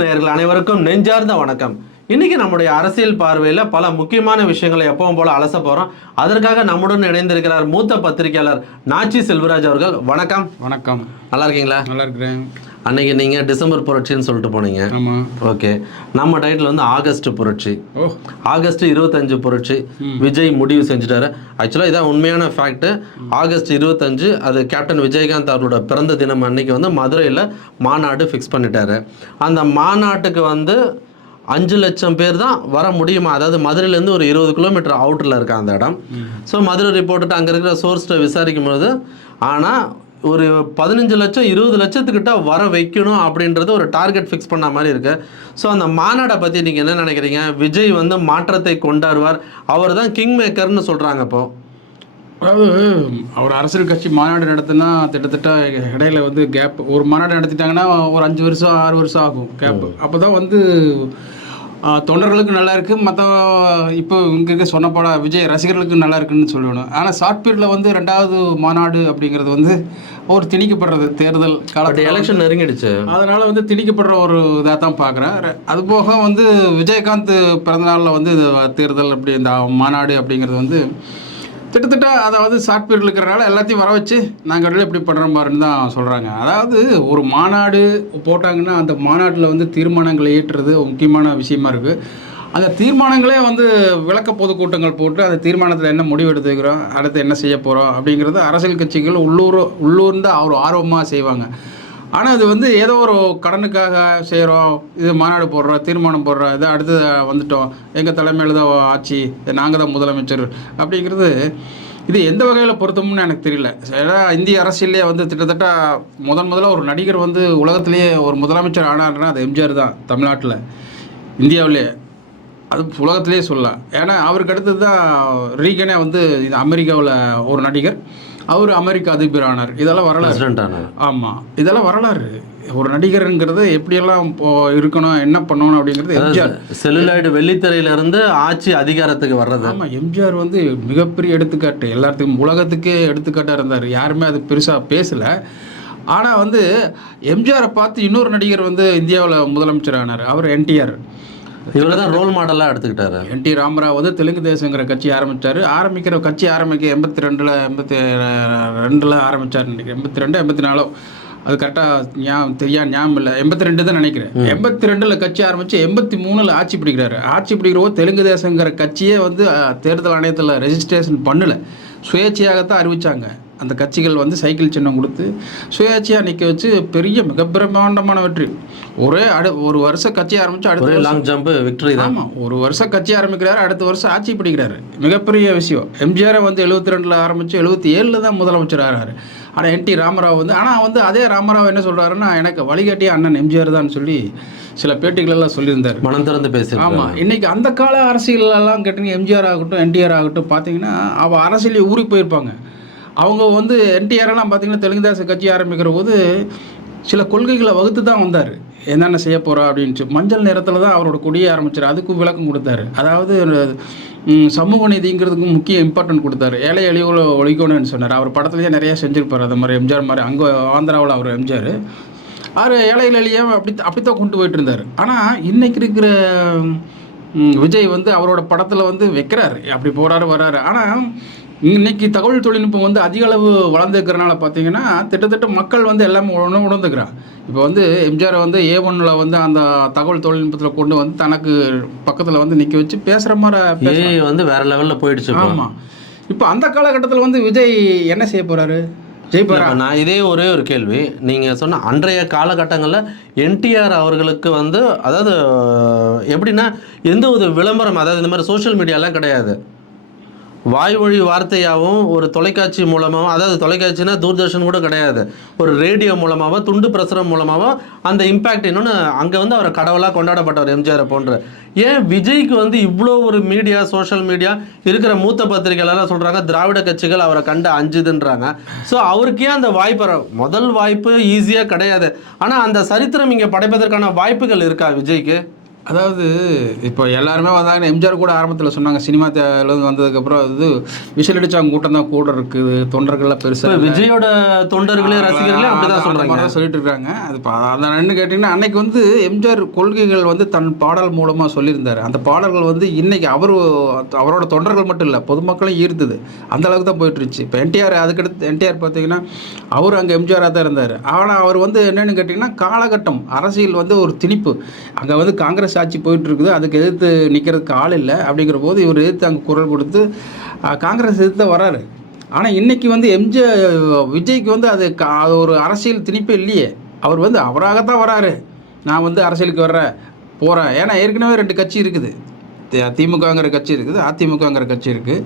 நேயர்கள் அனைவருக்கும் நெஞ்சார்ந்த வணக்கம். இன்னைக்கு நம்முடைய அரசியல் பார்வையில் பல முக்கியமான விஷயங்களை எப்பவும் போல அலச போறோம். அதற்காக நம்முடன் இணைந்திருக்கிறார் மூத்த பத்திரிகையாளர் நாச்சி செல்வராஜ் அவர்கள். வணக்கம். வணக்கம். நல்லா இருக்கீங்களா? நல்லா இருக்கிறேன். அன்னைக்கு நீங்க டிசம்பர் புரட்சின்னு சொல்லிட்டு போனீங்க. ஆமாம். ஓகே, நம்ம டைட்டில் வந்து ஆகஸ்ட் புரட்சி. ஆகஸ்ட் 25 புரட்சி விஜய் முடிவு செஞ்சுட்டாரு. ஆக்சுவலாக இதான் உண்மையான ஃபேக்ட். ஆகஸ்ட் 25 அது கேப்டன் விஜயகாந்த் அவரோட பிறந்த தினம் அன்னைக்கு வந்து மதுரையில் மாநாடு ஃபிக்ஸ் பண்ணிட்டாரு. அந்த மாநாட்டுக்கு வந்து 5 லட்சம் பேர் தான் வர முடியுமா? அதாவது மதுரையிலேருந்து ஒரு 20 கிலோமீட்டர் அவுட்டரில் இருக்க அந்த இடம். ஸோ மதுரை ரிப்போர்ட்டு அங்கே இருக்கிற சோர்ஸ்ட்டை விசாரிக்கும் போது ஆனால் ஒரு 15 லட்சம் 20 லட்சத்துக்கிட்ட வர வைக்கணும் அப்படின்றது ஒரு டார்கெட் ஃபிக்ஸ் பண்ண மாதிரி இருக்கு. ஸோ அந்த மாநாடை பற்றி நீங்கள் என்ன நினைக்கிறீங்க? விஜய் வந்து மாற்றத்தை கொண்டாடுவார், அவர் தான் கிங் மேக்கர்னு சொல்கிறாங்க. இப்போ அதாவது அவர் அரசியல் கட்சி மாநாடு நடத்தினா கிட்டத்தட்ட இடையில வந்து கேப், ஒரு மாநாடு நடத்திட்டாங்கன்னா ஒரு 5 வருஷம் 6 வருஷம் ஆகும் கேப். அப்போ தான் வந்து தொண்டர்களுக்கு நல்லா இருக்குது, மற்ற இப்போ இங்கே சொன்னப்பட விஜய் ரசிகர்களுக்கு நல்லா இருக்குன்னு சொல்லணும். ஆனால் ஷார்ட் பீரியடில் வந்து 2வது மாநாடு அப்படிங்கிறது வந்து ஒரு திணிக்கப்படுறது தேர்தல் காலத்தில் எலெக்ஷன் நெருங்கிடுச்சு. அதனால் வந்து திணிக்கப்படுற ஒரு இதாக தான் பார்க்குறேன். அதுபோக வந்து விஜயகாந்த் பிறந்தநாளில் வந்து தேர்தல் அப்படி இந்த மாநாடு அப்படிங்கிறது வந்து கிட்டத்தட்ட அதாவது ஷார்ட் பீரியட் இருக்கிறனால எல்லாத்தையும் வர வச்சு நாங்கள் வெளியே எப்படி பண்ணுற மாதிரின்னு தான் சொல்கிறாங்க. அதாவது ஒரு மாநாடு போட்டாங்கன்னா அந்த மாநாட்டில் வந்து தீர்மானங்களை ஏற்றுறது முக்கியமான விஷயமா இருக்குது. அந்த தீர்மானங்களே வந்து விளக்க பொதுக்கூட்டங்கள் போட்டு அந்த தீர்மானத்தில் என்ன முடிவு எடுத்துக்கிறோம், அடுத்து என்ன செய்ய போகிறோம் அப்படிங்கிறது அரசியல் கட்சிகள் உள்ளூர்ந்து அவர் ஆர்வமாக செய்வாங்க. ஆனால் இது வந்து ஏதோ ஒரு கடனுக்காக செய்கிறோம், இது மாநாடு போடுறோம், தீர்மானம் போடுறோம், இதை அடுத்து வந்துட்டோம், எங்கள் தலைமையில் தான் ஆட்சி, நாங்கள் தான் முதலமைச்சர் அப்படிங்கிறது இது எந்த வகையில் பொருத்தம்னு எனக்கு தெரியல. ஏன்னா இந்திய அரசியலே வந்து கிட்டத்தட்ட முதல்ல ஒரு நடிகர் வந்து உலகத்திலேயே ஒரு முதலமைச்சர் ஆனார்னா அது எம்ஜிஆர் தான். தமிழ்நாட்டில் இந்தியாவிலே அது உலகத்திலே சொல்லலாம். ஏன்னா அவருக்கு அடுத்தது தான் ரீகனே வந்து இது அமெரிக்காவில் ஒரு நடிகர், அவர் அமெரிக்க அதிபர் ஆனார். இதெல்லாம் வரலாறு. ஆமாம், இதெல்லாம் வரலாறு. ஒரு நடிகருங்கிறது எப்படியெல்லாம் இருக்கணும், என்ன பண்ணணும் அப்படிங்கிறது எம்ஜிஆர். செல்லுலாய்டு வெள்ளித்திரையிலிருந்து ஆட்சி அதிகாரத்துக்கு வர்றது. ஆமாம், எம்ஜிஆர் வந்து மிகப்பெரிய எடுத்துக்காட்டு, எல்லாத்துக்கும் உலகத்துக்கே எடுத்துக்காட்டாக இருந்தார். யாருமே அது பெருசாக பேசலை. ஆனால் வந்து எம்ஜிஆரை பார்த்து இன்னொரு நடிகர் வந்து இந்தியாவில் முதலமைச்சர் ஆனார், அவர் என்டிஆர். இவர் தான் ரோல் மாடலாக எடுத்துக்கிட்டாரு. என்டி ராமராவ் வந்து தெலுங்கு தேசங்கிற கட்சி ஆரம்பித்தார். கட்சி 82 ஆரம்பித்தார் நினைக்கிறேன். 82 84 அது கரெக்டாக ஞாபகம் இல்லை. 82 தான் நினைக்கிறேன். 82 கட்சி ஆரம்பித்து 83 ஆட்சி பிடிக்கிறாரு. ஆட்சி பிடிக்கிறவோ தெலுங்கு தேசங்கிற கட்சியே வந்து தேர்தல் ஆணையத்தில் ரெஜிஸ்ட்ரேஷன் பண்ணலை, சுயேட்சையாகத்தான் அறிவித்தாங்க. அந்த கட்சிகள் வந்து சைக்கிள் சின்னம் கொடுத்து சுயேட்சையாக நிற்க வச்சு பெரிய மிக பிரம்மாண்டமான வெற்றி. ஒரு வருஷம் கட்சி ஆரம்பித்து அடுத்த லாங் ஜம்ப் விக்டரி தான். ஆமாம், ஒரு வருஷம் கட்சி ஆரம்பிக்கிறாரு, அடுத்த வருஷம் ஆட்சி பிடிக்கிறாரு. மிகப்பெரிய விஷயம். எம்ஜிஆரை வந்து 72 ஆரம்பித்து 77 தான் முதலமைச்சர் ஆகிறாரு. ஆனால் என்டி ராமராவ் வந்து அதே ராமராவ் என்ன சொல்கிறாருன்னா, எனக்கு வழிகாட்டிய அண்ணன் எம்ஜிஆர் தான் சொல்லி சில பேட்டிகளெல்லாம் சொல்லியிருந்தார். மனம் திறந்து பேச. ஆமாம், இன்றைக்கி அந்த கால அரசியலெல்லாம் கேட்டீங்க, எம்ஜிஆர் ஆகட்டும் என்டிஆர் ஆகட்டும் பார்த்தீங்கன்னா அவள் அரசியலே ஊறி போயிருப்பாங்க. அவங்க வந்து என்டிஆரெல்லாம் பார்த்திங்கன்னா தெலுங்கு தேச கட்சி ஆரம்பிக்கிற போது சில கொள்கைகளை வகுத்து தான் வந்தார். என்னென்ன செய்ய போகிறோம் அப்படின்ட்டு மஞ்சள் நிறத்தில் தான் அவரோட கொடியை ஆரம்பித்தார். அதுக்கும் விளக்கம் கொடுத்தாரு. அதாவது சமூக நீதிங்கிறதுக்கும் முக்கிய இம்பார்ட்டன்ட் கொடுத்தாரு. ஏழை எளியோட ஒழிக்கணும்னு சொன்னார். அவர் படத்துலேயே நிறையா செஞ்சுருப்பார். அது மாதிரி எம்ஜிஆர் மாதிரி அங்கே ஆந்திராவில் அவர் எம்ஜிஆர் ஏழைகள் எளியாக அப்படித்தான் கொண்டு போயிட்டு இருந்தார். ஆனால் இன்றைக்கி இருக்கிற விஜய் வந்து அவரோட படத்தில் வந்து வைக்கிறாரு, அப்படி போகிறாரு வர்றாரு. ஆனால் இன்னைக்கு தகவல் தொழில்நுட்பம் வந்து அதிக அளவு வளர்ந்துருக்கிறனால பார்த்தீங்கன்னா கிட்டத்தட்ட மக்கள் வந்து எல்லாமே உணர்ந்துக்கிறான். இப்போ வந்து எம்ஜிஆர் வந்து A1 வந்து அந்த தகவல் தொழில்நுட்பத்தில் கொண்டு வந்து தனக்கு பக்கத்தில் வந்து நிற்க வச்சு பேசுகிற மாதிரி வந்து வேற லெவலில் போயிடுச்சு. ஆமாம், இப்போ அந்த காலகட்டத்தில் வந்து விஜய் என்ன செய்ய போகிறாரு? நான் இதே ஒரே ஒரு கேள்வி. நீங்கள் சொன்ன அன்றைய காலகட்டங்களில் என்டிஆர் அவர்களுக்கு வந்து அதாவது எப்படின்னா எந்த ஒரு விளம்பரம், அதாவது இந்த மாதிரி சோஷியல் மீடியாலாம் கிடையாது, வாய்மொழி வார்த்தையாகவும் ஒரு தொலைக்காட்சி மூலமாகவும், அதாவது தொலைக்காட்சினா தூர்தர்ஷன் கூட கிடையாது, ஒரு ரேடியோ மூலமாகவோ துண்டு பிரசுரம் மூலமாகவோ அந்த இம்பேக்ட் இன்னொன்று அங்கே வந்து அவரை கடவுளாக கொண்டாடப்பட்டவர் எம்ஜிஆரை போன்ற. ஏன் விஜய்க்கு வந்து இவ்வளோ ஒரு மீடியா சோஷியல் மீடியா இருக்கிற மூத்த பத்திரிகைலாம் சொல்கிறாங்க திராவிட கட்சிகள் அவரை கண்டு அஞ்சுதுன்றாங்க. ஸோ அவருக்கு ஏன் அந்த வாய்ப்பு? முதல் வாய்ப்பு ஈஸியாக கிடையாது. ஆனால் அந்த சரித்திரம் இங்கே படைப்பதற்கான வாய்ப்புகள் இருக்கா விஜய்க்கு? அதாவது இப்போ எல்லாருமே வந்தாங்க. எம்ஜிஆர் கூட ஆரம்பத்தில் சொன்னாங்க, சினிமா தேவையிலேருந்து வந்ததுக்கப்புறம் இது விசில் அடிச்சாங்க கூட்டம் தான் கூட இருக்குது, தொண்டர்கள்லாம் பெருசாக. விஜயோட தொண்டர்களே ரசிகர்களே அப்படிதான் சொல்றாங்க, சொல்லிட்டு இருக்காங்க. அது அதை என்ன கேட்டிங்கன்னா, அன்னைக்கு வந்து எம்ஜிஆர் கொள்கைகள் வந்து தன் பாடல் மூலமாக சொல்லியிருந்தார். அந்த பாடல்கள் வந்து இன்னைக்கு அவரோட தொண்டர்கள் மட்டும் இல்லை, பொதுமக்களும் ஈர்த்துது. அந்த அளவுக்கு தான் போயிட்டு இருந்துச்சு. இப்போ என்டிஆர், அதுக்கடுத்து என்டிஆர் பார்த்தீங்கன்னா அவர் அங்கே எம்ஜிஆராக தான் இருந்தார். ஆனால் அவர் வந்து என்னென்னு கேட்டிங்கன்னா, காலகட்டம் அரசியல் வந்து ஒரு திணிப்பு. அங்கே வந்து காங்கிரஸ் ஆட்சி போயிட்டு இருக்குது, அதுக்கு எதிர்த்து நிற்கிறதுக்கு ஆள் இல்லை. அப்படிங்கிற போது இவர் எதிர்த்து அங்கே குரல் கொடுத்து காங்கிரஸ் எதிர்த்து வராரு. ஆனால் இன்றைக்கி வந்து விஜய்க்கு வந்து அது ஒரு அரசியல் திணிப்பு இல்லையே. அவர் வந்து அவராகத்தான் வராரு, நான் வந்து அரசியலுக்கு போகிறேன். ஏன்னா ஏற்கனவே 2 கட்சி இருக்குது, திமுகங்கிற கட்சி இருக்குது, அதிமுகங்கிற கட்சி இருக்குது.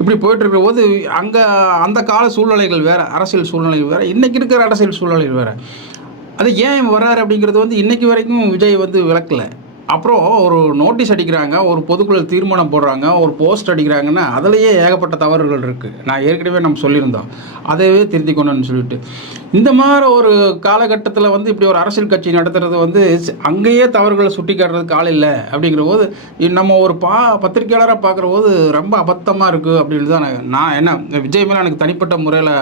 இப்படி போயிட்டுருக்கிற போது அங்கே அந்த கால சூழ்நிலைகள் வேறு, அரசியல் சூழ்நிலைகள் வேறு, இன்றைக்கி இருக்கிற அரசியல் சூழ்நிலைகள் வேறு. அது ஏன் வர்றாரு அப்படிங்கிறது வந்து இன்றைக்கி வரைக்கும் விஜய் வந்து விளக்கலை. அப்புறம் ஒரு நோட்டீஸ் அடிக்கிறாங்க, ஒரு பொதுக்குழு தீர்மானம் போடுறாங்க, ஒரு போஸ்ட் அடிக்கிறாங்கன்னா அதுலேயே ஏகப்பட்ட தவறுகள் இருக்குது. நான் ஏற்கனவே நம்ம சொல்லியிருந்தோம், அதையே திருத்திக்கணும்னு சொல்லிட்டு. இந்த மாதிரி ஒரு காலகட்டத்தில் வந்து இப்படி ஒரு அரசியல் கட்சி நடத்துறது வந்து அங்கேயே தவறுகளை சுட்டி காட்டுறதுக்கு ஆள் இல்லை. அப்படிங்கிற போது நம்ம ஒரு பத்திரிக்கையாளராக பார்க்குற போது ரொம்ப அபத்தமாக இருக்குது அப்படின்னு தான் நான் என்ன, விஜய் மேலே எனக்கு தனிப்பட்ட முறையில்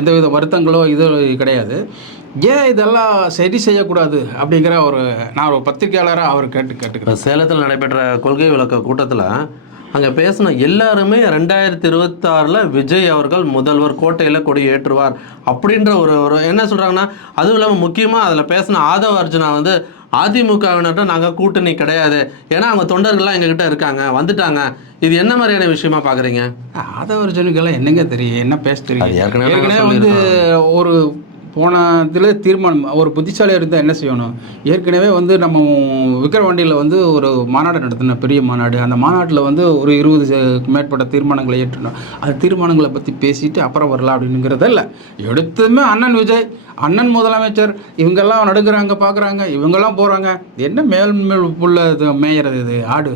எந்தவித வருத்தங்களோ இது கிடையாது. ஏன் இதெல்லாம் சரி செய்யக்கூடாது அப்படிங்கிற நான் ஒரு பத்திரிகையாளராக அவர் கேட்டுக்கிறேன். சேலத்தில் நடைபெற்ற கொள்கை விளக்க கூட்டத்தில் அங்கே பேசின எல்லாருமே 2026 விஜய் அவர்கள் முதல்வர், கோட்டையில் கொடி ஏற்றுவார் அப்படின்ற ஒரு என்ன சொல்கிறாங்கன்னா, அதுவும் இல்லாமல் முக்கியமாக அதில் பேசின ஆதவ அர்ஜுனா வந்து அதிமுகவினர்கிட்ட நாங்கள் கூட்டணி கிடையாது, ஏன்னா அவங்க தொண்டர்கள்லாம் எங்ககிட்ட இருக்காங்க, வந்துட்டாங்க. இது என்ன மாதிரியான விஷயமா பார்க்குறீங்க? ஆதவ அர்ஜுனுக்கெல்லாம் என்னங்க தெரியும், என்ன பேச தெரியும்? ஏற்கனவே வந்து ஒரு போனதில் தீர்மானம், ஒரு புத்திசாலியாக இருந்தால் என்ன செய்யணும், ஏற்கனவே வந்து நம்ம விக்கிரவாண்டியில் வந்து ஒரு மாநாடு நடத்தின, பெரிய மாநாடு. அந்த மாநாட்டில் வந்து ஒரு 20 மேற்பட்ட தீர்மானங்களை ஏற்றணும். அந்த தீர்மானங்களை பற்றி பேசிட்டு அப்புறம் வரலாம் அப்படிங்கிறத இல்லை. எடுத்துமே அண்ணன் விஜய், அண்ணன் முதலமைச்சர், இவங்கெல்லாம் நடுக்கிறாங்க, பார்க்குறாங்க, இவங்கெல்லாம் போகிறாங்க. என்ன மேல் புள்ள இது மேயறது, இது ஆடு,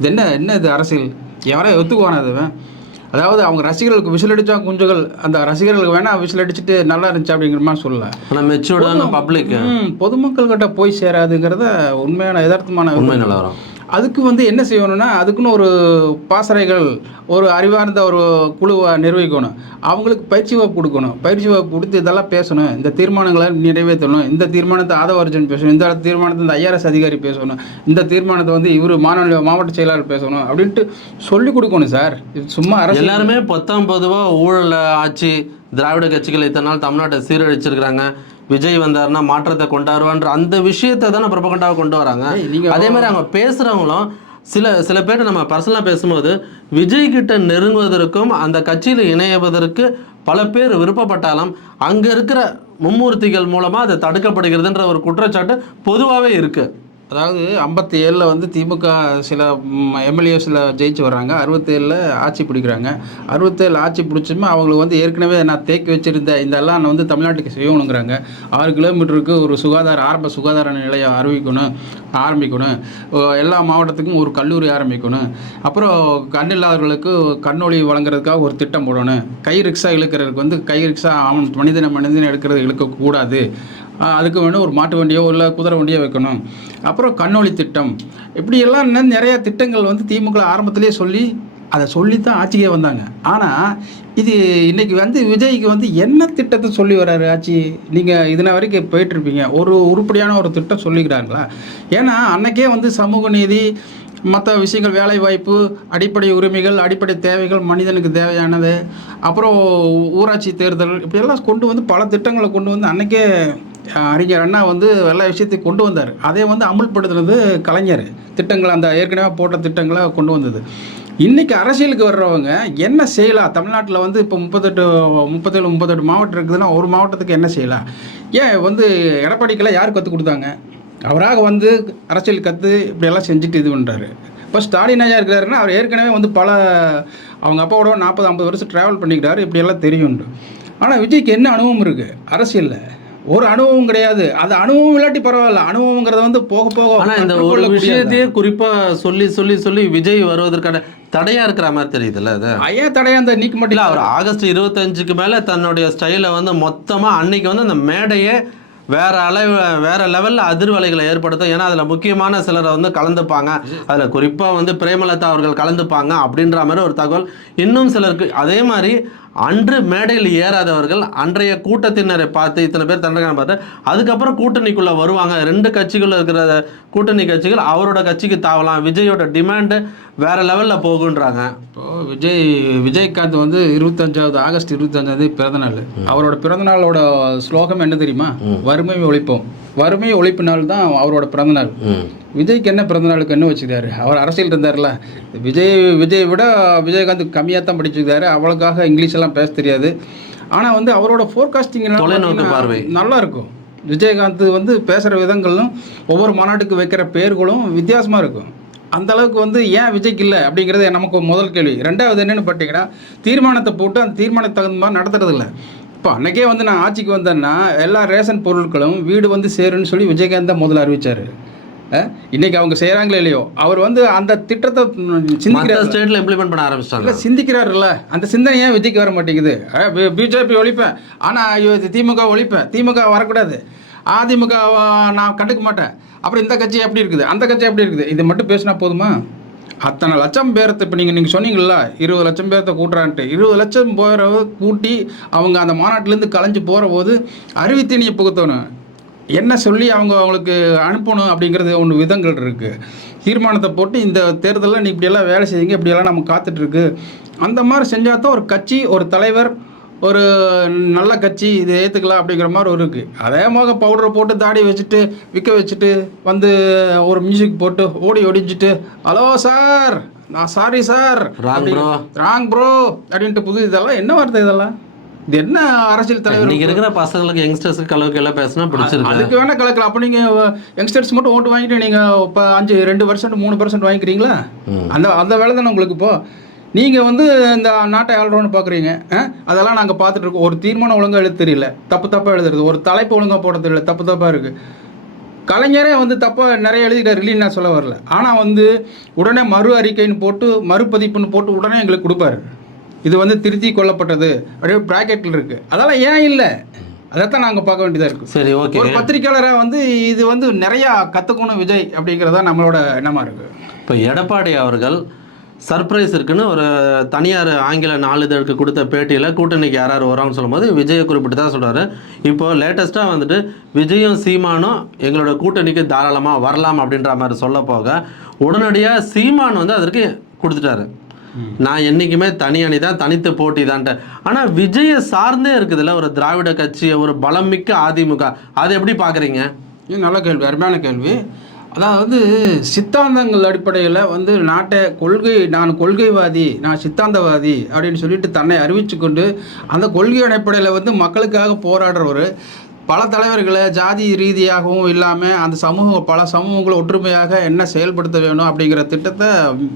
இது என்ன இது அரசியல்? எவரே ஒத்துக்குவானா அது? அதாவது அவங்க ரசிகர்களுக்கு விசில் அடித்தா குஞ்சுகள், அந்த ரசிகர்களுக்கு வேணால் விசில் அடிச்சுட்டு நல்லா இருந்துச்சு அப்படிங்கிற மாதிரி சொல்லலாம். ஆனால் மெச்சூர்டான பப்ளிக் பொதுமக்கள்கிட்ட போய் சேராதுங்கிறத உண்மையான யதார்த்தமான உண்மை நிலவரம். அதுக்கு வந்து என்ன செய்யணும்னா, அதுக்குன்னு ஒரு பாசறைகள், ஒரு அறிவார்ந்த ஒரு குழுவை நிர்வகிக்கணும். அவங்களுக்கு பயிற்சி வகுப்பு கொடுக்கணும். பயிற்சி வகுப்பு கொடுத்து இதெல்லாம் பேசணும், இந்த தீர்மானங்களை நிறைவேற்றணும், இந்த தீர்மானத்தை ஆதவ அர்ஜுன் பேசணும், இந்த தீர்மானத்தை இந்த IRS அதிகாரி பேசணும், இந்த தீர்மானத்தை வந்து இவர் மாவட்ட செயலாளர் பேசணும் அப்படின்ட்டு சொல்லி கொடுக்கணும் சார். இது சும்மா அரசு எல்லாருமே 19 ஊழல் ஆட்சி, திராவிட கட்சிகள் இத்தனை நாள் தமிழ்நாட்டை சீரழிச்சிருக்கிறாங்க, விஜய் வந்தாருன்னா மாற்றத்தை கொண்டாடுவான்ற அந்த விஷயத்தை தானே ப்ரொபகண்டாவை கொண்டு வராங்க. அதே மாதிரி அவங்க பேசுகிறவங்களும் சில பேர் நம்ம பர்சனலாக பேசும்போது விஜய் கிட்ட நெருங்குவதற்கும் அந்த கட்சியில் இணையவதற்கு பல பேர் விருப்பப்பட்டாலும் அங்கே இருக்கிற மும்மூர்த்திகள் மூலமாக அது தடுக்கப்படுகிறதுன்ற ஒரு குற்றச்சாட்டு பொதுவாகவே இருக்குது. அதாவது 57 வந்து திமுக சில எம்எல்ஏஸில் ஜெயிச்சு வர்றாங்க, 67 ஆட்சி பிடிக்கிறாங்க. 67 ஆட்சி பிடிச்சுமே அவங்களுக்கு வந்து ஏற்கனவே நான் தேக்கி வச்சுருந்த இதெல்லாம் வந்து தமிழ்நாட்டுக்கு செய்யணுங்கிறாங்க. 6 கிலோமீட்டருக்கு ஒரு ஆரம்ப சுகாதார நிலையம் ஆரம்பிக்கணும், எல்லா மாவட்டத்துக்கும் ஒரு கல்லூரி ஆரம்பிக்கணும், அப்புறம் கண் இல்லாதவர்களுக்கு கண்ணொளி வழங்குறதுக்காக ஒரு திட்டம் போடணும், கை ரிக்ஷா இழுக்கிறதுக்கு வந்து கை ரிக்ஷா மனிதனை எடுக்கிறது இழுக்கக்கூடாது, அதுக்கு வேணும் ஒரு மாட்டு வண்டியோ இல்லை குதிரை வண்டியோ வைக்கணும், அப்புறம் கண்ணொளி திட்டம், இப்படியெல்லாம் நிறைய திட்டங்கள் வந்து திமுக ஆரம்பத்திலே சொல்லித்தான் ஆட்சிக்கே வந்தாங்க. ஆனால் இது இன்றைக்கி வந்து விஜய்க்கு வந்து என்ன திட்டத்தை சொல்லி வர்றாரு ஆட்சி? நீங்கள் இதன வரைக்கும் போயிட்டுருப்பீங்க, ஒரு உருப்படியான ஒரு திட்டம் சொல்லிக்கிறாங்களா? ஏன்னா அன்றைக்கே வந்து சமூக நீதி, மற்ற விஷயங்கள், வேலை வாய்ப்பு, அடிப்படை உரிமைகள், அடிப்படை தேவைகள், மனிதனுக்கு தேவையானது, அப்புறம் ஊராட்சி தேர்தல், இப்படியெல்லாம் கொண்டு வந்து பல திட்டங்களை கொண்டு வந்து அன்றைக்கே அறிஞர் அண்ணா வந்து எல்லா விஷயத்தையும் கொண்டு வந்தார். அதை வந்து அமுல்படுத்துறது கலைஞர் திட்டங்களை, அந்த ஏற்கனவே போட்ட திட்டங்களை கொண்டு வந்தது. இன்றைக்கி அரசியலுக்கு வர்றவங்க என்ன செய்யலாம்? தமிழ்நாட்டில் வந்து இப்போ 37 மாவட்டம் இருக்குதுன்னா ஒரு மாவட்டத்துக்கு என்ன செய்யலாம்? ஏன் வந்து எடப்பாடிக்கெல்லாம் யார் கற்றுக் கொடுத்தாங்க? அவராக வந்து அரசியல் இப்படியெல்லாம் செஞ்சுட்டு இது பண்ணுறாரு. இப்போ ஸ்டாலின் ஐயா இருக்கிறாருன்னா அவர் ஏற்கனவே வந்து அவங்க அப்பாவோட 40-50 வருஷம் ட்ராவல் பண்ணிக்கிறாரு, இப்படியெல்லாம் தெரியும்ண்டு. ஆனால் விஜய்க்கு என்ன அனுபவம் இருக்குது அரசியலில்? ஒரு அனுபவம் கிடையாது. அது அனுபவம் இல்லாட்டி பரவாயில்ல, அனுபவங்கிறத வந்து போக போக. ஆனால் இந்த ஒரு விஷயத்தையே குறிப்பாக சொல்லி விஜய் வருவதற்கான தடையாக இருக்கிற மாதிரி தெரியுதுல்ல. அது ஐயா தடையா அந்த நீக்க மாட்டேன். அவர் ஆகஸ்ட் 25க்கு மேலே தன்னுடைய ஸ்டைலை வந்து மொத்தமாக அன்னைக்கு வந்து அந்த மேடையே வேற லெவலில் அதிர்வலைகளை ஏற்படுத்தும். ஏன்னா அதில் முக்கியமான சிலரை வந்து கலந்துப்பாங்க, அதில் குறிப்பாக வந்து பிரேமலதா அவர்கள் கலந்துப்பாங்க அப்படின்ற மாதிரி ஒரு தகவல். இன்னும் சிலருக்கு அதே மாதிரி அன்று மேடையில் ஏறாதவர்கள் அன்றைய கூட்டத்தினரை பார்த்து இத்தனை பேர் தண்டனை பார்த்து அதுக்கப்புறம் கூட்டணிக்குள்ளே வருவாங்க. 2 கட்சிக்குள்ளே இருக்கிற கூட்டணி கட்சிகள் அவரோட கட்சிக்கு தாவலாம், விஜயோட டிமாண்டு வேற லெவலில் போகுன்றாங்க. இப்போது விஜயகாந்த் வந்து ஆகஸ்ட் 25 பிறந்தநாள். அவரோட பிறந்தநாளோட ஸ்லோகம் என்ன தெரியுமா? வறுமை ஒழிப்போம். வறுமை ஒழிப்பு நாள் தான் அவரோட பிறந்தநாள். விஜய்க்கு என்ன பிறந்தநாளுக்கு என்ன வச்சுக்கிறாரு? அவர் அரசியல் இருந்தார்ல. விஜய் விட விஜயகாந்த் கம்மியாக தான் படிச்சுக்கிறாரு. அவளுக்காக இங்கிலீஷ் எல்லாம் பேச தெரியாது. ஆனால் வந்து அவரோட ஃபோர்காஸ்டிங் பார்வை நல்லா இருக்கும். விஜயகாந்த் வந்து பேசுகிற விதங்களும் ஒவ்வொரு மாநாட்டுக்கு வைக்கிற பேர்களும் வித்தியாசமாக இருக்கும். அந்த அளவுக்கு வந்து ஏன் விஜய்க்கு இல்லை அப்படிங்கிறது நமக்கு முதல் கேள்வி. ரெண்டாவது என்னென்னு பார்த்தீங்கன்னா, தீர்மானத்தை போட்டு அந்த தீர்மானத்துக்கு தகுந்த மாதிரி நடத்துறது இல்லை. இப்போ அன்றைக்கே வந்து நான் ஆட்சிக்கு வந்தேன்னா எல்லா ரேஷன் பொருட்களும் வீடு வந்து சேருன்னு சொல்லி விஜயகாந்த் தான் முதல்ல அறிவித்தார். இன்னைக்கு அவங்க செய்கிறாங்களே இல்லையோ, அவர் வந்து அந்த திட்டத்தை ஸ்டேட்டில் இம்ப்ளிமெண்ட் பண்ண ஆரம்பிச்சிட்டாங்க. சிந்திக்கிறாருல்ல, அந்த சிந்தனை ஏன் விஜய்க்கு வர மாட்டேங்குது? பிஜேபி ஒழிப்பேன், ஆனால் திமுக ஒழிப்பேன், திமுக வரக்கூடாது, அதிமுக நான் கண்டுக்க மாட்டேன், அப்புறம் இந்த கட்சி எப்படி இருக்குது, அந்த கட்சி எப்படி இருக்குது, இது மட்டும் பேசினா போதுமா? அத்தனை லட்சம் பேரத்தை இப்போ நீங்கள் சொன்னீங்களா, 20 லட்சம் பேரத்தை கூட்டுறான்ட்டு, 20 லட்சம் பேரை கூட்டி அவங்க அந்த மாநாட்டிலேருந்து கலைஞ்சு போகிற போது அறிவித்தீனியை புகுத்தணும், என்ன சொல்லி அவங்களுக்கு அனுப்பணும் அப்படிங்கிறது ஒன்று விதங்கள் இருக்குது. தீர்மானத்தை போட்டு இந்த தேர்தலில் நீ இப்படியெல்லாம் வேலை செய்யுங்க, இப்படியெல்லாம் நம்ம காத்துட்ருக்கு, அந்த மாதிரி செஞ்சால் தான் ஒரு கட்சி, ஒரு தலைவர், ஒரு நல்ல கட்சி இதை ஏற்றுக்கலாம் அப்படிங்கிற மாதிரி ஒரு இருக்குது. அதே மாதிரி பவுடரை போட்டு தாடி வச்சுட்டு விற்க வச்சுட்டு வந்து ஒரு மியூசிக் போட்டு ஒடிஞ்சிட்டு ஹலோ சார், நான் சாரி சார், ராங் ப்ரோ அப்படின்ட்டு புது இதெல்லாம் என்ன வார்த்தை? இதெல்லாம் இது என்ன அரசியல் தலைவர்? நீங்கள் இருக்கிற பசங்களுக்கு யங்ஸ்டர்ஸுக்கு கலவுக்கு எல்லாம் பேசினா பிடிச்சிருக்கு. அதுக்கு வேணால் கலக்கலாம். அப்போ நீங்கள் யங்ஸ்டர்ஸ் மட்டும் ஓட்டு வாங்கிட்டு நீங்கள் இப்போ 2% 3% வாங்கிக்கிறீங்களா? அந்த வேலை தானே உங்களுக்கு. இப்போது நீங்கள் வந்து இந்த நாட்டை ஆள்றோன்னு பார்க்குறீங்க, அதெல்லாம் நாங்கள் பார்த்துட்ருக்கோம். ஒரு தீர்மானம் ஒழுங்காக எழுத தெரியல, தப்பாக எழுதுறது, ஒரு தலைப்பு ஒழுங்காக போட தெரியல, தப்பாக இருக்குது. கலைஞரே வந்து தப்பாக நிறைய எழுதிட்டார், இல்லைன்னு நான் சொல்ல வரல. ஆனால் வந்து உடனே மறு அறிக்கைன்னு போட்டு மறுபதிப்புன்னு போட்டு உடனே எங்களுக்கு கொடுப்பாரு. இது வந்து திருத்தி கொள்ளப்பட்டது அப்படியே ப்ராக்கெட்டில் இருக்குது. அதெல்லாம் ஏன் இல்லை? அதைத்தான் நாங்கள் பார்க்க வேண்டியதாக இருக்குது. சரி, ஓகே. ஒரு பத்திரிக்கையாளராக வந்து இது வந்து நிறையா கற்றுக்கணும் விஜய் அப்படிங்கிறதா நம்மளோட எண்ணமாக இருக்குது. இப்போ எடப்பாடி அவர்கள் சர்ப்ரைஸ் இருக்குன்னு ஒரு தனியார் ஆங்கில நாளிதழுக்கு கொடுத்த பேட்டியில் கூட்டணிக்கு யார் வராங்கன்னு சொல்லும்போது விஜயை குறிப்பிட்டு தான் சொல்கிறாரு. இப்போது லேட்டஸ்ட்டாக வந்துட்டு விஜயும் சீமானும் எங்களோட கூட்டணிக்கு தாராளமாக வரலாம் அப்படின்ற மாதிரி சொல்ல போக உடனடியாக சீமான் வந்து அதற்கு கொடுத்துட்டாரு. நான் என்றைக்குமே தனி அணி தான், தனித்து போட்டி தான்ட்டு. ஆனால் விஜயை சார்ந்தே இருக்குதுல்ல ஒரு திராவிட கட்சி, ஒரு பலம் மிக்க அதிமுக, அதை எப்படி பார்க்குறீங்க? இது நல்ல கேள்வி, அருமையான கேள்வி. அதாவது சித்தாந்தங்கள் அடிப்படையில் வந்து நான் கொள்கைவாதி, நான் சித்தாந்தவாதி அப்படின்னு சொல்லிட்டு தன்னை அறிவித்து கொண்டு அந்த கொள்கை அடிப்படையில் வந்து மக்களுக்காக போராடுறவர், பல தலைவர்களை ஜாதி ரீதியாகவும் இல்லாமல் அந்த பல சமூகங்களை ஒற்றுமையாக என்ன செயல்படுத்த வேணும் அப்படிங்கிற திட்டத்தை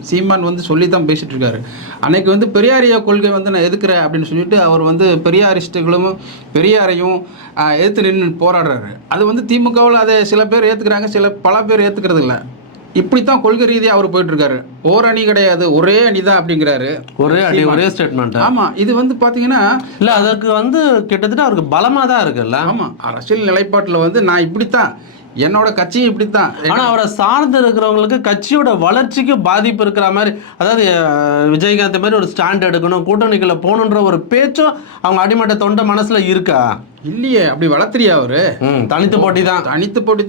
சீமான் வந்து சொல்லி தான் பேசிகிட்டு இருக்காரு. அன்றைக்கி வந்து பெரியாரிய கொள்கை வந்து நான் எதுக்குறேன் அப்படின்னு சொல்லிட்டு அவர் வந்து பெரியாரிஸ்ட்டுகளும் பெரியாரையும் எதிர்த்து நின்று போராடுறாரு. அது வந்து திமுகவில் அதை சில பேர் ஏற்றுக்கிறாங்க, பல பேர் ஏற்றுக்கிறது இல்லை. இப்படி தான் கொள்கை ரீதியாக அவர் போயிட்டுருக்காரு. ஓர் அணி கிடையாது, ஒரே அணி தான் அப்படிங்கிறாரு. ஒரே அணி, ஒரே ஸ்டேட்மெண்ட். ஆமாம், இது வந்து பார்த்தீங்கன்னா இல்லை, அதுக்கு வந்து கிட்டத்தட்ட அவருக்கு பலமாக தான் இருக்குல்ல. ஆமாம், அரசியல் நிலைப்பாட்டில் வந்து நான் இப்படித்தான், என்னோட கட்சியும் இப்படித்தான். ஆனால் அவரை சார்ந்து இருக்கிறவங்களுக்கு கட்சியோட வளர்ச்சிக்கு பாதிப்பு இருக்கிற மாதிரி, அதாவது விஜயகாந்த் மாதிரி ஒரு ஸ்டாண்ட் எடுக்கணும், கூட்டணிக்குள்ள போகணுன்ற ஒரு பேச்சும் அவங்க அடிமட்ட தொண்டை மனசில் இருக்கா? இல்லையே, அப்படி வளர்த்துறியா அவரு? தனித்து போட்டி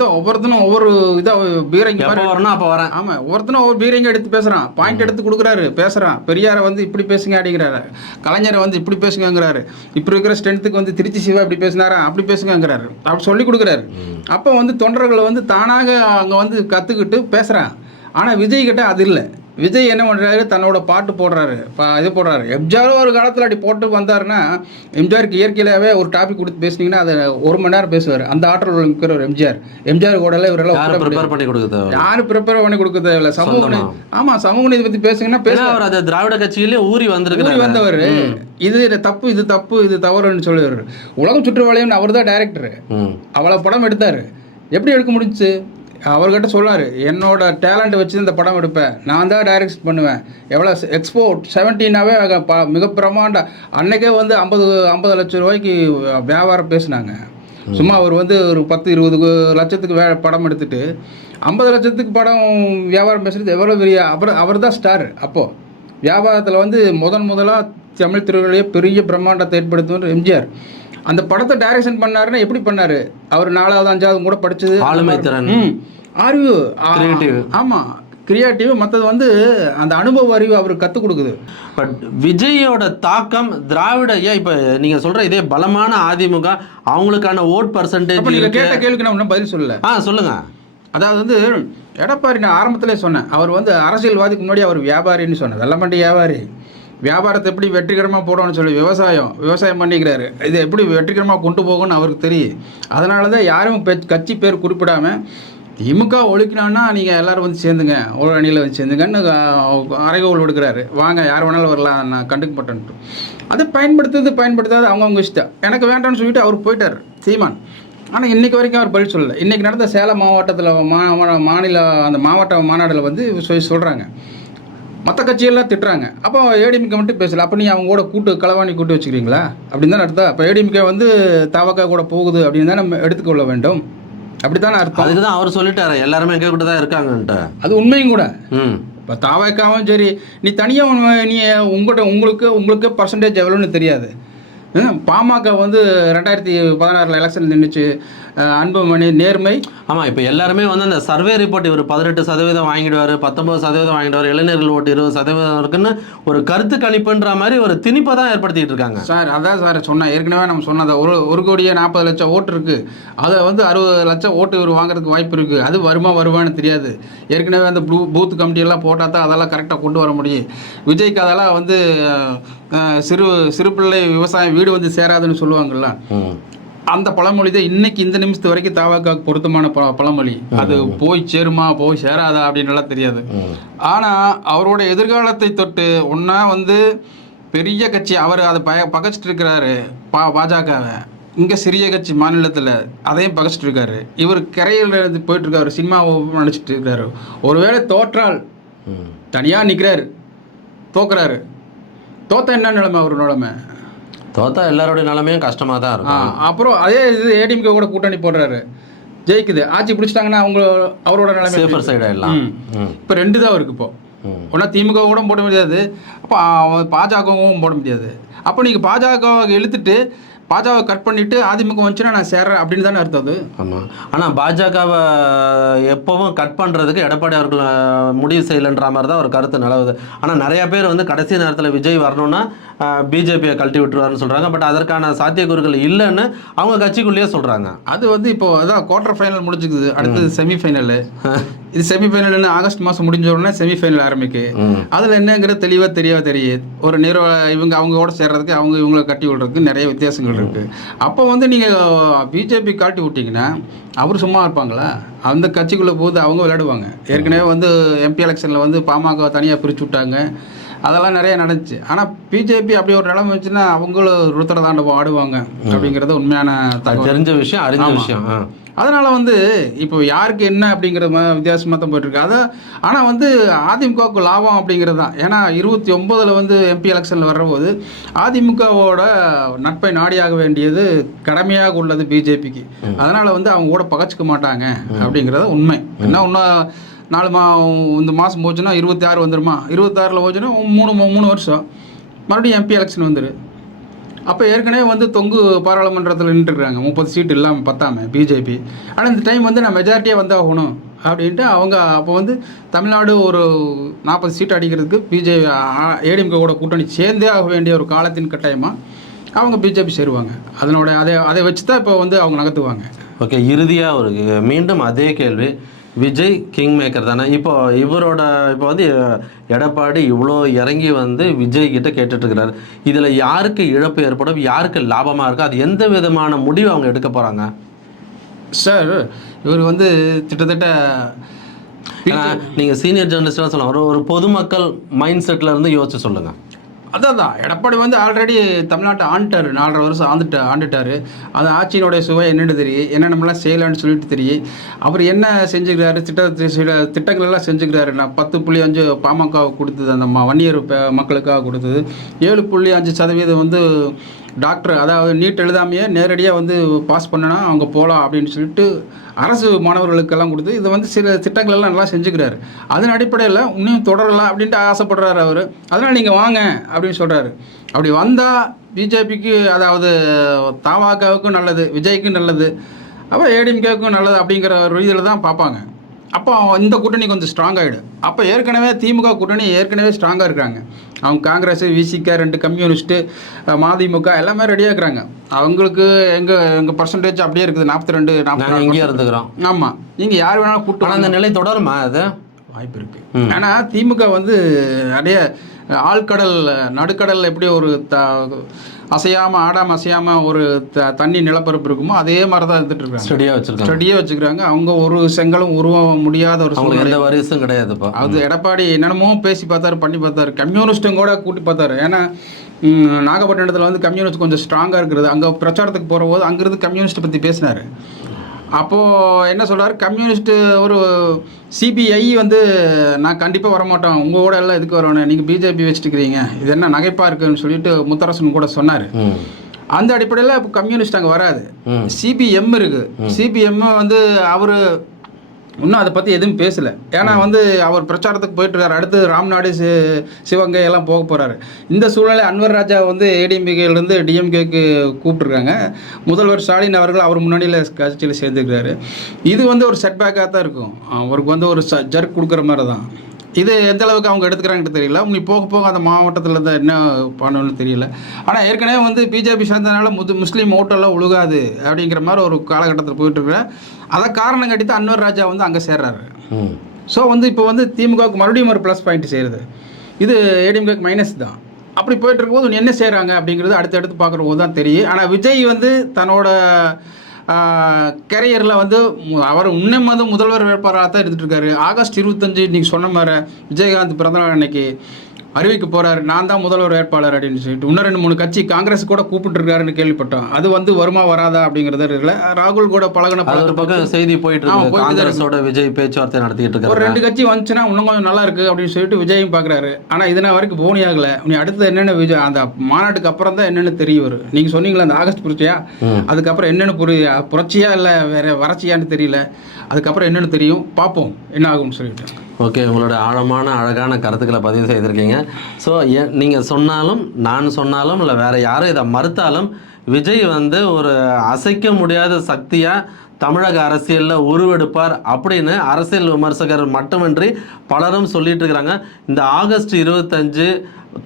தான். ஒவ்வொருத்தனும் ஒவ்வொரு இதாக பீரங்கி வரணும், அப்போ வரேன். ஆமாம், ஒவ்வொருத்தனும் ஒவ்வொரு பீரங்கி எடுத்து பேசுகிறான், பாயிண்ட் எடுத்து கொடுக்குறாரு, பேசுகிறான். பெரியாரை வந்து இப்படி பேசுங்க அப்படிங்கிறாரு, கலைஞரை வந்து இப்படி பேசுங்கிறாரு, இப்படி இருக்கிற ஸ்ட்ரென்த்துக்கு வந்து திருச்சி சிவா இப்படி பேசினாரா அப்படி பேசுங்கிறாரு, அப்படி சொல்லி கொடுக்குறாரு. அப்போ வந்து தொண்டர்களை வந்து தானாக அங்கே வந்து கற்றுக்கிட்டு பேசுகிறான். ஆனால் விஜய் கிட்ட அது இல்லை. விஜய் என்ன பண்ணுறாரு, தன்னோட பாட்டு போடுறாரு, இது போடுறாரு. எம்ஜிஆரும் ஒரு காலத்தில் அப்படி போட்டு வந்தாருன்னா, எம்ஜிஆருக்கு இயற்கையிலாகவே ஒரு டாபிக் கொடுத்து பேசினீங்கன்னா அதை 1 மணி நேரம் பேசுவார். அந்த ஆற்றல் இருக்கிற ஒரு எம்ஜிஆர் கூட இவரெல்லாம் யாரும் ப்ரிப்பேர் பண்ணி கொடுக்க தேவையில்லை. சமூக நீதி பற்றி பேசுங்கன்னா பேசுவார். அது திராவிட கட்சியிலே ஊறி வந்தவர். இது தப்பு, இது தப்பு, இது தவறுன்னு சொல்லுவார். உலகம் சுற்றுவாளையம்னு அவர் தான் டைரக்டர். அவ்வளோ படம் எடுத்தார். எப்படி எடுக்க முடிஞ்சிச்சு? அவர்கிட்ட சொன்னார், என்னோட டேலண்ட் வச்சு இந்த படம் எடுப்பேன், நான் தான் டைரக்ட் பண்ணுவேன். எவ்வளோ எக்ஸ்போர்ட் 17ஆவே மிக பிரமாண்ட. அன்றைக்கே வந்து 50 லட்சம் ரூபாய்க்கு வியாபாரம் பேசினாங்க. சும்மா அவர் வந்து ஒரு 10-20 லட்சத்துக்கு படம் எடுத்துட்டு 50 லட்சத்துக்கு படம் வியாபாரம் பேசுகிறது எவ்வளோ பெரிய அவர் தான் ஸ்டார். அப்போது வியாபாரத்தில் வந்து முதலாக தமிழ் திரையுடைய பெரிய பிரம்மாண்டத்தை ஏற்படுத்துவர் எம்ஜிஆர். அந்த படத்தை டைரக்ஷன் பண்ணாருன்னா எப்படி பண்ணார்? அவர் 4வது 5வது கூட படித்தது ஆளுமை திறன், அறிவு, கிரியேட்டிவ். ஆமாம், கிரியேட்டிவ். மற்றது வந்து அந்த அனுபவ அறிவு அவருக்கு கற்றுக் கொடுக்குது. பட் விஜயோட தாக்கம் திராவிட ஏன் இப்போ நீங்கள் சொல்கிற இதே பலமான அதிமுக அவங்களுக்கான ஓட் பர்சன்டேஜ் நீங்கள் கேட்ட கேள்விக்கு நான் ஒன்றும் பதில் சொல்லலை. சொல்லுங்கள். அதாவது வந்து எடப்பாடி, நான் ஆரம்பத்திலே சொன்னேன், அவர் வந்து அரசியல்வாதிக்கு முன்னாடி அவர் வியாபாரின்னு சொன்னேன். வெள்ளமண்டி வியாபாரி. வியாபாரத்தை எப்படி வெற்றிகரமாக போடணும்னு சொல்லி விவசாயம் பண்ணிக்கிறாரு. இதை எப்படி வெற்றிகரமாக கொண்டு போகணும்னு அவருக்கு தெரியும். அதனால தான் யாரும் கட்சி பேர் குறிப்பிடாமல் திமுக ஒழிக்கணும்னா நீங்கள் எல்லோரும் வந்து சேர்ந்துங்க, ஒரு அணியில் வந்து சேர்ந்துங்கன்னு அறைகோல் விடுக்கிறாரு. வாங்க யார் வேணாலும் வரலாம், நான் கண்டுக்க மாட்டேன்ட்டு. அதை பயன்படுத்தாது அவங்கவுங்க இஷ்டம். எனக்கு வேண்டாம்னு சொல்லிட்டு அவர் போயிட்டார் சீமான். ஆனால் இன்றைக்கி வரைக்கும் அவர் பதில் சொல்லலை. இன்றைக்கி நடந்த சேலம் மாவட்டத்தில் மாநில அந்த மாவட்ட மாநாட்டில் வந்து சொல்கிறாங்க, மற்ற கட்சியெல்லாம் திட்டுறாங்க. அப்போ ஏடிஎம்கே மட்டும் பேசலை. அப்போ நீ அவங்க கூட களவாணி கூட்டு வச்சுக்கிறீங்களா அப்படின்னு தானே அர்த்தம். அப்போ ஏடிஎம்கே வந்து தவக கூட போகுது அப்படின்னு தான் நம்ம எடுத்துக்கொள்ள வேண்டும். அப்படி தானே அர்த்தம். அதுக்கு தான் அவர் சொல்லிட்டாரு எல்லாருமே எங்கே கூட தான் இருக்காங்கன்ட்டு. அது உண்மையும் கூட. இப்போ தாவக்காவும் சரி, நீ தனியாக நீ உங்களுக்கு பர்சன்டேஜ் எவ்வளோன்னு தெரியாது. பாமக வந்து 2016 எலெக்ஷன் நின்றுச்சு, அன்புமணி, நேர்மை. ஆமாம், இப்போ எல்லாருமே வந்து அந்த சர்வே ரிப்போர்ட் இவர் 18% வாங்கிடுவார், 19% வாங்கிடுவார், இளைஞர்கள் ஓட்டு 20% இருக்குன்னு ஒரு கருத்து கணிப்புன்ற மாதிரி ஒரு திணிப்பை தான் ஏற்படுத்திட்டு இருக்காங்க சார். அதான் சார் சொன்னேன் ஏற்கனவே, நம்ம சொன்னதை 1,40,00,000 ஓட்டு இருக்குது. அதை வந்து 60 லட்சம் ஓட்டு இவர் வாங்குறதுக்கு வாய்ப்பு இருக்குது. அது வருமானு தெரியாது. ஏற்கனவே அந்த பூத் கமிட்டியெல்லாம் போட்டால் தான் அதெல்லாம் கரெக்டாக கொண்டு வர முடியும். விஜய்க்கு அதெல்லாம் வந்து சிறு பிள்ளை விவசாயம் வீடு வந்து சேராதுன்னு சொல்லுவாங்கள்ல, அந்த பழமொழி தான் இன்னைக்கு இந்த நிமிஷத்து வரைக்கும் தாவக்காக்கு பொருத்தமான பழமொழி. அது போய் சேருமா போய் சேராதா அப்படின்னுலாம் தெரியாது. ஆனால் அவரோட எதிர்காலத்தை தொட்டு ஒன்றா வந்து பெரிய கட்சி அவர் அதை பகைச்சிட்டு இருக்கிறாரு பாஜகவை. இங்கே சிறிய கட்சி மாநிலத்தில் அதையும் பகைச்சிட்டு இருக்காரு. இவர் கரையில் போயிட்டு இருக்காரு, சினிமாவை நினச்சிட்டு இருக்காரு. ஒருவேளை தோற்றால் தனியாக நிற்கிறாரு, தோக்குறாரு. தோத்தா என்ன நிலைமை? அவர் நிலைமை தோத்தா எல்லாரோடைய நிலைமையும் கஷ்டமாக தான் இருக்கும். அப்புறம் அதே இது ஏடிஎம்கே கூட கூட்டணி போடுறாரு, ஜெயிக்குது, ஆட்சி பிடிச்சிட்டாங்கன்னா அவரோட நிலைமை சேஃபர் சைடாக எல்லாம். இப்போ 2 தான் இருக்குது. இப்போ ஒன்றா திமுக கூட போட முடியாது, அப்போ பாஜகவும் போட முடியாது. அப்போ நீங்கள் பாஜகவை இழுத்துட்டு பாஜகவை கட் பண்ணிவிட்டு அதிமுக வந்துச்சுன்னா நான் சேர்றேன் அப்படின்னு தானே அர்த்தம் அது. ஆமாம், ஆனால் பாஜகவை எப்போவும் கட் பண்ணுறதுக்கு எடப்பாடி அவர்கள் முடிவு செய்யலைன்ற மாதிரி தான் ஒரு கருத்து நிலவுது. ஆனால் நிறையா பேர் வந்து கடைசி நேரத்தில் விஜய் வரணும்னா பிஜேபியை கழட்டி விட்டுருவாருன்னு சொல்கிறாங்க. பட் அதற்கான சாத்தியக்கூறுகள் இல்லைன்னு அவங்க கட்சிக்குள்ளேயே சொல்கிறாங்க. அது வந்து இப்போ அதான் குவார்டர் ஃபைனல் முடிஞ்சுக்குது, அடுத்தது செமிஃபைனலு. இது செமிஃபைனல்னு ஆகஸ்ட் மாதம் முடிஞ்ச உடனே செமிஃபைனல் ஆரம்பிக்கு. அதில் என்னங்கிறது தெளிவாக தெரியுது. ஒரு அவங்களோட சேர்றதுக்கு இவங்களை கட்டி விடுறதுக்கு நிறைய வித்தியாசங்கள் இருக்குது. அப்போ வந்து நீங்கள் பிஜேபி காட்டி விட்டிங்கன்னா அவர் சும்மா இருப்பாங்களா? அந்த கட்சிக்குள்ளே போது அவங்க விளையாடுவாங்க. ஏற்கனவே வந்து எம்பி எலெக்ஷனில் வந்து பாமக தனியாக பிரித்து விட்டாங்க, அதெல்லாம் நிறைய நடந்துச்சு. ஆனால் பிஜேபி அப்படி ஒரு நிலைமை வச்சுன்னா அவங்களும் ருத்தர தாண்டவம் ஆடுவாங்க அப்படிங்கிறது உண்மையான தெரிஞ்ச விஷயம், அறிஞ்ச விஷயம். அதனால் வந்து இப்போ யாருக்கு என்ன அப்படிங்கிற வித்தியாசமாக தான் போயிட்டுருக்கு. ஆனால் வந்து அதிமுகவுக்கு லாபம் அப்படிங்கிறது தான். ஏன்னா 29 வந்து எம்பி எலெக்ஷனில் வர்றபோது அதிமுகவோட நட்பை நாடியாக வேண்டியது கடமையாக உள்ளது பிஜேபிக்கு. அதனால் வந்து அவங்க கூட பகச்சிக்க மாட்டாங்க அப்படிங்கிறது உண்மை. என்ன இன்னும் இந்த மாதம் போச்சுன்னா 26 வந்துடுமா, 26 போச்சுன்னா 3 வருஷம் மறுபடியும் எம்பி எலெக்ஷன் வந்துடு. அப்போ ஏற்கனவே வந்து தொங்கு பாராளுமன்றத்தில் நின்றுருக்காங்க, 30 சீட்டு இல்லாமல் பத்தாமல் பிஜேபி. ஆனால் இந்த டைம் வந்து நான் மெஜாரிட்டியாக வந்தாகணும் அப்படின்ட்டு அவங்க அப்போ வந்து தமிழ்நாடு ஒரு 40 சீட்டு அடிக்கிறதுக்கு ஏடிஎம்கே கூட கூட்டணி சேர்ந்தே ஆக வேண்டிய ஒரு காலத்தின் கட்டாயமாக அவங்க பிஜேபி சேருவாங்க. அதை வச்சு தான் இப்போ வந்து அவங்க நகர்த்துவாங்க. ஓகே, இறுதியாக ஒரு மீண்டும் அதே கேள்வி, விஜய் கிங் மேக்கர் தானே? இப்போ வந்து எடப்பாடி இவ்வளோ இறங்கி வந்து விஜய் கிட்ட கேட்டுட்ருக்கிறாரு. இதில் யாருக்கு இழப்பு ஏற்படும், யாருக்கு லாபமாக இருக்கும், அது எந்த விதமான முடிவு அவங்க எடுக்க போகிறாங்க? சார் இவர் வந்து கிட்டத்தட்ட நீங்கள் சீனியர் ஜேர்னலிஸ்டாக சொல்லலாம், ஒரு பொதுமக்கள் மைண்ட் செட்டில் இருந்து யோசிச்சு சொல்லுங்கள். அதான் எடப்பாடி வந்து ஆல்ரெடி தமிழ்நாட்டை ஆண்டுட்டார், 4.5 வருஷம் ஆண்டுட்டார். அந்த ஆட்சியினுடைய சுவை என்னென்னு தெரியும், என்னென்னலாம் செய்யலான்னு சொல்லிட்டு தெரியும். அவர் என்ன செஞ்சுக்கிறாரு, திட்டங்கள் எல்லாம் செஞ்சுக்கிறாரு. நான் 10.5 பாமக கொடுத்தது, அந்த வன்னியர் மக்களுக்காக கொடுத்தது. 7.5% வந்து டாக்டர் அதாவது நீட் எழுதாமையே நேரடியாக வந்து பாஸ் பண்ணனா அவங்க போகலாம் அப்படின்னு சொல்லிட்டு அரசு மாணவர்களுக்கெல்லாம் கொடுத்து இதை வந்து சில திட்டங்கள் எல்லாம் நல்லா செஞ்சுக்கிறாரு. அதன் அடிப்படையில் இன்னும் தொடரலாம் அப்படின்ட்டு ஆசைப்படுறாரு அவர். அதனால் நீங்கள் வாங்க அப்படின்னு சொல்கிறாரு. அப்படி வந்தால் பிஜேபிக்கு அதாவது தமாகாவுக்கும் நல்லது, விஜய்க்கும் நல்லது, அப்போ ஏடிஎம்கேவுக்கும் நல்லது அப்படிங்கிற ஒரு இதில் தான் பார்ப்பாங்க. அப்போ இந்த கூட்டணி கொஞ்சம் ஸ்ட்ராங் ஆகிடும். அப்போ ஏற்கனவே திமுக கூட்டணி ஏற்கனவே ஸ்ட்ராங்காக இருக்காங்க. அவங்க காங்கிரஸ், விசிக, 2 கம்யூனிஸ்ட்டு, மதிமுக எல்லாமே ரெடியாக இருக்கிறாங்க. அவங்களுக்கு எங்கள் பர்சன்டேஜ் அப்படியே இருக்குது 42 40 இங்கே இருந்துக்கிறோம். ஆமாம், நீங்கள் யார் வேணாலும் கூப்பிட்டு அந்த நிலை தொடருமா? அது வாய்ப்பு இருக்குது. ஆனால் திமுக வந்து நிறைய ஆழ்கடல் நடுக்கடல் எப்படி ஒரு அசையாமல் ஆடாமல் அசையாமல் ஒரு தண்ணி நிலப்பரப்பு இருக்குமோ அதே மாதிரி தான் இருந்துட்டு இருக்காங்க. ஸ்டடியாக வச்சுக்கிறாங்க. அவங்க ஒரு செங்கலும் உருவ முடியாத ஒரு சூழ்நிலை, எந்த வரிசும் கிடையாதுப்பா. அது எடப்பாடி என்னென்னமோ பேசி பார்த்தாரு, பண்ணி பார்த்தாரு, கம்யூனிஸ்ட்டும் கூட கூட்டி பார்த்தாரு. ஏன்னா நாகப்பட்டினத்தில் வந்து கம்யூனிஸ்ட் கொஞ்சம் ஸ்ட்ராங்காக இருக்கிறது. அங்கே பிரச்சாரத்துக்கு போகிற போது அங்கேருந்து கம்யூனிஸ்ட்டை பற்றி பேசினார். அப்போது என்ன சொல்கிறார், கம்யூனிஸ்ட்டு ஒரு சிபிஐ வந்து நான் கண்டிப்பாக வரமாட்டோம், உங்கள் கூட எல்லாம் எதுக்கு வரணும், நீங்கள் பிஜேபி வச்சுட்டுக்கிறீங்க, இது என்ன நகைப்பாக இருக்குன்னு சொல்லிட்டு முத்தரசன் கூட சொன்னார். அந்த அடிப்படையில் இப்போ கம்யூனிஸ்ட் அங்கே வராது. சிபிஎம் இருக்குது. சிபிஎம் வந்து அவர் இன்னும் அதை பற்றி எதுவும் பேசலை. ஏன்னா வந்து அவர் பிரச்சாரத்துக்கு போயிட்டுருக்காரு. அடுத்து ராம்நாடு, சிவகங்கை எல்லாம் போக போகிறாரு. இந்த சூழ்நிலை அன்வர் ராஜா வந்து ஏடிஎம்கேலேருந்து டிஎம்கேக்கு கூப்பிட்ருக்காங்க. முதல்வர் ஸ்டாலின் அவர்கள் அவர் முன்னாடியில் கட்சியில் சேர்ந்துருக்காரு. இது வந்து ஒரு செட்பேக்காக தான் இருக்கும். அவருக்கு வந்து ஒரு ஜர்க் கொடுக்குற மாதிரி தான். இது எந்த அளவுக்கு அவங்க எடுத்துக்கிறாங்கன்னு தெரியல. நீ போக போக அந்த மாவட்டத்தில் தான் என்ன பண்ணணும்னு தெரியல. ஆனால் ஏற்கனவே வந்து பிஜேபி சேர்ந்ததுனால முஸ்லீம் ஓட்டெல்லாம் ஒழுகாது அப்படிங்கிற மாதிரி ஒரு காலகட்டத்தில் போயிட்டுருக்குற. அதை காரணம் கட்டி தான் அன்வர் ராஜா வந்து அங்கே சேர்றாரு. ஸோ வந்து இப்போ வந்து திமுகவுக்கு மறுபடியும் ஒரு ப்ளஸ் பாயிண்ட் செய்கிறது. இது ஏடிஎம்கேக்கு மைனஸ் தான். அப்படி போயிட்டு இருக்கும்போது என்ன செய்கிறாங்க அப்படிங்கிறது அடுத்தடுத்து பார்க்குற போது தான் தெரியும். ஆனால் விஜய் வந்து தன்னோட கரியரில் வந்து அவர் இன்னும் வந்து முதல்வர் வேட்பாளராக தான் இருந்துகிட்ருக்காரு. ஆகஸ்ட் 25 நீங்கள் சொன்ன மாதிரி விஜயகாந்த் பிறந்தநாள் அன்னைக்கு அறிவிக்க போகிறாரு, நான் தான் முதல்வர் வேட்பாளர் அப்படின்னு சொல்லிட்டு. இன்னும் 2-3 கட்சி காங்கிரஸ் கூட கூப்பிட்டுருக்காருன்னு கேள்விப்பட்டோம். அது வந்து வருமா வராதா அப்படிங்கிறது இருக்குல்ல. ராகுல் கூட பழகின பக்கம் செய்தி போயிட்டு காங்கிரஸோட விஜய் பேச்சுவார்த்தை நடத்திட்டு இருக்காரு. ஒரு 2 கட்சி வந்துச்சுன்னா இன்னும் கொஞ்சம் நல்லா இருக்குது அப்படின்னு சொல்லிட்டு விஜயும் பார்க்குறாரு. ஆனால் இதனா வரைக்கும் போனி ஆகலை. நீ அடுத்து என்னென்ன விஜய் அந்த மாநாட்டுக்கு அப்புறம் தான் என்னென்னு தெரிய வரும். நீங்கள் சொன்னீங்களா அந்த ஆகஸ்ட் புரட்சியா, அதுக்கப்புறம் என்னென்னு புரட்சியா இல்லை வேற வறட்சியான்னு தெரியல. அதுக்கப்புறம் என்னென்னு தெரியும், பார்ப்போம் என்ன ஆகும்னு சொல்லிட்டு. ஓகே, உங்களோட ஆழமான அழகான கருத்துக்களை பதிவு செய்திருக்கீங்க. ஸோ நீங்கள் சொன்னாலும் நான் சொன்னாலும் இல்லை வேறு யாரும் இதை மறுத்தாலும் விஜய் வந்து ஒரு அசைக்க முடியாத சக்தியாக தமிழக அரசியலில் உருவெடுப்பார் அப்படின்னு அரசியல் விமர்சகர் மட்டுமின்றி பலரும் சொல்லிட்டு இருக்கிறாங்க. இந்த ஆகஸ்ட் 25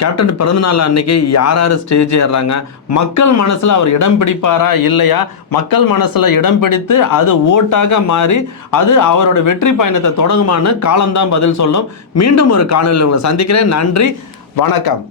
கேப்டன் பிறந்தநாள் அன்னைக்கு யார் யார் ஸ்டேஜ் ஏறுறாங்க, மக்கள் மனசில் அவர் இடம் பிடிப்பாரா இல்லையா, மக்கள் மனசில் இடம் பிடித்து அது ஓட்டாக மாறி அது அவரோட வெற்றி பயணத்தை தொடங்குமான்னு காலம்தான் பதில் சொல்லும். மீண்டும் ஒரு காணொலியில் உங்களை சந்திக்கிறேன். நன்றி, வணக்கம்.